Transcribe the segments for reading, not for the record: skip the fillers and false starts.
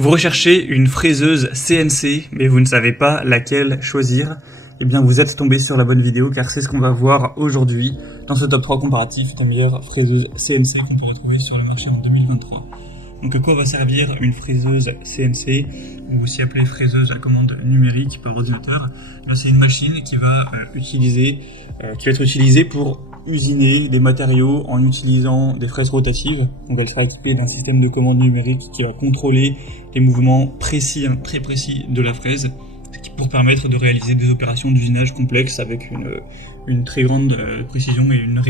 Vous recherchez une fraiseuse CNC, mais vous ne savez pas laquelle choisir. Eh bien, vous êtes tombé sur la bonne vidéo, car c'est ce qu'on va voir aujourd'hui dans ce top 3 comparatif des meilleures fraiseuses CNC qu'on peut retrouver sur le marché en 2023. Donc, à quoi va servir une fraiseuse CNC, ou aussi appelée fraiseuse à commande numérique par ordinateur? C'est une machine qui va être utilisée pour usiner des matériaux en utilisant des fraises rotatives. Donc elle sera équipée d'un système de commande numérique qui va contrôler les mouvements précis, très précis de la fraise, pour permettre de réaliser des opérations d'usinage complexes avec une très grande précision et une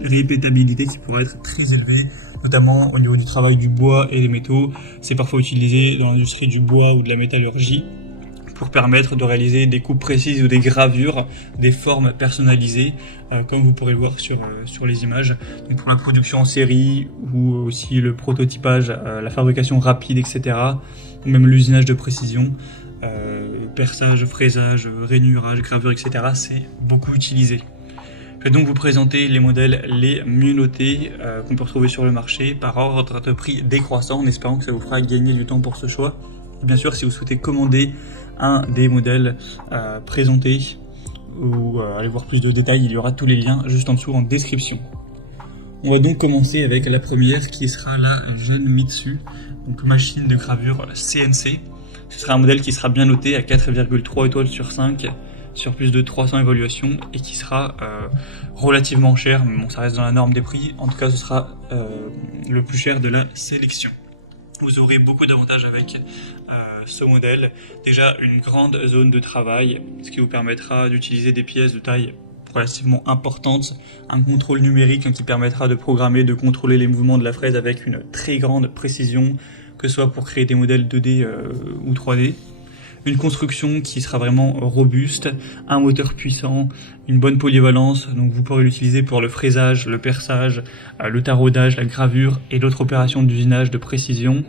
répétabilité qui pourrait être très élevée, notamment au niveau du travail du bois et des métaux. C'est parfois utilisé dans l'industrie du bois ou de la métallurgie pour permettre de réaliser des coupes précises ou des gravures, des formes personnalisées, comme vous pourrez le voir sur les images. Donc pour la production en série ou aussi le prototypage, la fabrication rapide, etc. Ou même l'usinage de précision, perçage, fraisage, rainurage, gravure, etc. C'est beaucoup utilisé. Je vais donc vous présenter les modèles les mieux notés qu'on peut retrouver sur le marché par ordre de prix décroissant, en espérant que ça vous fera gagner du temps pour ce choix. Et bien sûr, si vous souhaitez commander un des modèles présentés ou aller voir plus de détails, il y aura tous les liens juste en dessous en description. On va donc commencer avec la première qui sera la Genmitsu, donc machine de gravure CNC. Ce sera un modèle qui sera bien noté à 4,3 étoiles sur 5 sur plus de 300 évaluations et qui sera relativement cher, mais bon, ça reste dans la norme des prix. En tout cas, ce sera le plus cher de la sélection. Vous aurez beaucoup d'avantages avec ce modèle. Déjà, une grande zone de travail, ce qui vous permettra d'utiliser des pièces de taille relativement importante, un contrôle numérique qui permettra de programmer, de contrôler les mouvements de la fraise avec une très grande précision, que ce soit pour créer des modèles 2D ou 3D. Une construction qui sera vraiment robuste, un moteur puissant, une bonne polyvalence, donc vous pourrez l'utiliser pour le fraisage, le perçage, le taraudage, la gravure et d'autres opérations d'usinage de précision,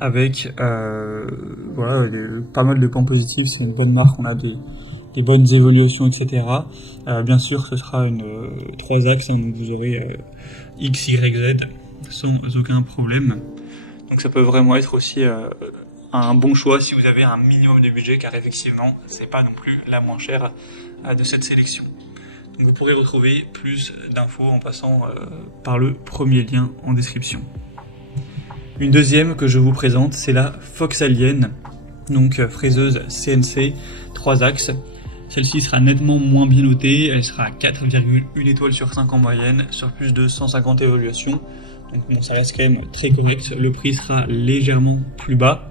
avec pas mal de points positifs. C'est une bonne marque, on a des bonnes évaluations, etc. Bien sûr, ce sera une 3 axes, donc vous aurez X, Y, Z sans aucun problème. Donc ça peut vraiment être aussi un bon choix si vous avez un minimum de budget, car effectivement c'est pas non plus la moins chère de cette sélection. Donc vous pourrez retrouver plus d'infos en passant par le premier lien en description. Une deuxième que je vous présente, c'est la Fox Alien, donc fraiseuse CNC 3 axes. Celle-ci sera nettement moins bien notée, elle sera à 4,1 étoiles sur 5 en moyenne sur plus de 150 évaluations. Donc bon, ça reste quand même très correct. Le prix sera légèrement plus bas.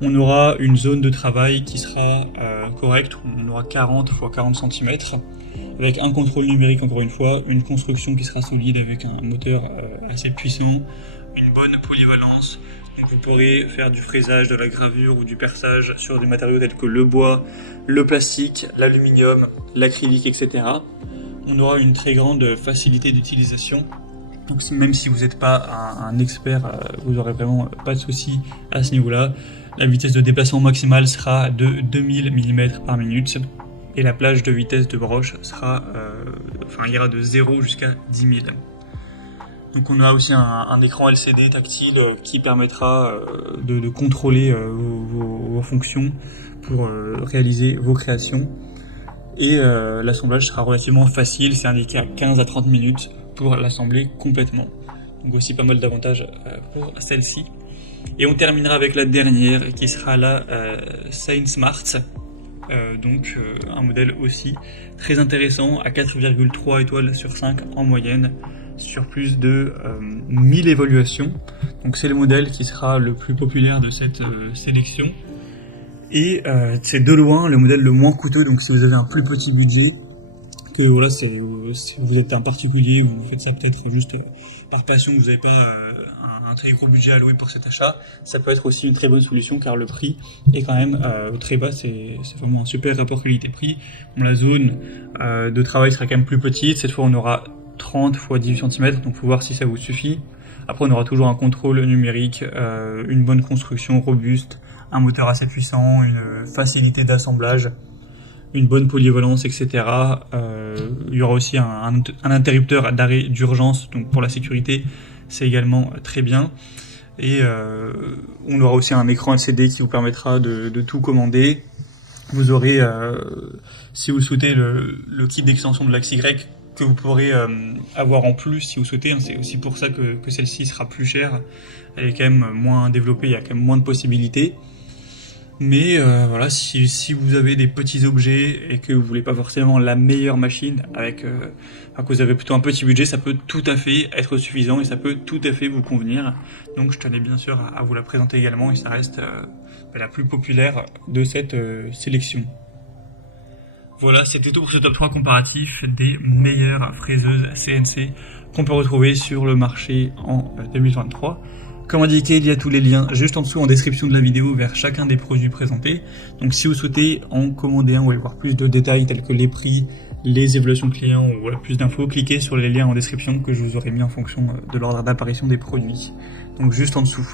On aura une zone de travail qui sera correcte. On aura 40 x 40 cm avec un contrôle numérique, encore une fois, une construction qui sera solide avec un moteur assez puissant, une bonne polyvalence. Donc vous pourrez faire du fraisage, de la gravure ou du perçage sur des matériaux tels que le bois, le plastique, l'aluminium, l'acrylique, etc. On aura une très grande facilité d'utilisation. Donc même si vous n'êtes pas un expert, vous n'aurez vraiment pas de souci à ce niveau-là. La vitesse de déplacement maximale sera de 2000 mm par minute et la plage de vitesse de broche ira de 0 jusqu'à 10 000. Donc on a aussi un écran LCD tactile qui permettra de contrôler vos fonctions pour réaliser vos créations. Et l'assemblage sera relativement facile, c'est indiqué à 15 à 30 minutes pour l'assembler complètement. Donc aussi pas mal d'avantages pour celle-ci. Et on terminera avec la dernière qui sera la SainSmart, un modèle aussi très intéressant à 4,3 étoiles sur 5 en moyenne sur plus de 1000 évaluations. Donc c'est le modèle qui sera le plus populaire de cette sélection. Et c'est de loin le modèle le moins coûteux, donc si vous avez un plus petit budget, que voilà, si vous êtes un particulier, vous faites ça peut-être juste par passion, vous n'avez pas un très gros budget alloué pour cet achat, ça peut être aussi une très bonne solution, car le prix est quand même très bas. C'est vraiment un super rapport qualité-prix. Bon, la zone de travail sera quand même plus petite, cette fois on aura 30 x 18 cm, donc il faut voir si ça vous suffit. Après on aura toujours un contrôle numérique, une bonne construction robuste, un moteur assez puissant, une facilité d'assemblage, une bonne polyvalence, etc. Il y aura aussi un interrupteur d'arrêt d'urgence, donc pour la sécurité, c'est également très bien. Et on aura aussi un écran LCD qui vous permettra de tout commander. Vous aurez, si vous souhaitez, le kit d'extension de l'Axe Y que vous pourrez avoir en plus si vous souhaitez. C'est aussi pour ça que celle-ci sera plus chère. Elle est quand même moins développée, il y a quand même moins de possibilités. Mais voilà, si vous avez des petits objets et que vous voulez pas forcément la meilleure machine, que vous avez plutôt un petit budget, ça peut tout à fait être suffisant et ça peut tout à fait vous convenir. Donc je tenais bien sûr à vous la présenter également et ça reste la plus populaire de cette sélection. Voilà, c'était tout pour ce top 3 comparatif des meilleures fraiseuses CNC qu'on peut retrouver sur le marché en 2023. Comme indiqué, il y a tous les liens juste en dessous en description de la vidéo vers chacun des produits présentés. Donc si vous souhaitez en commander un ou aller voir plus de détails tels que les prix, les évaluations clients ou voilà, plus d'infos, cliquez sur les liens en description que je vous aurai mis en fonction de l'ordre d'apparition des produits. Donc juste en dessous.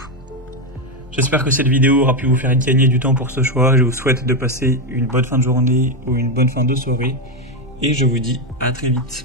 J'espère que cette vidéo aura pu vous faire gagner du temps pour ce choix. Je vous souhaite de passer une bonne fin de journée ou une bonne fin de soirée. Et je vous dis à très vite.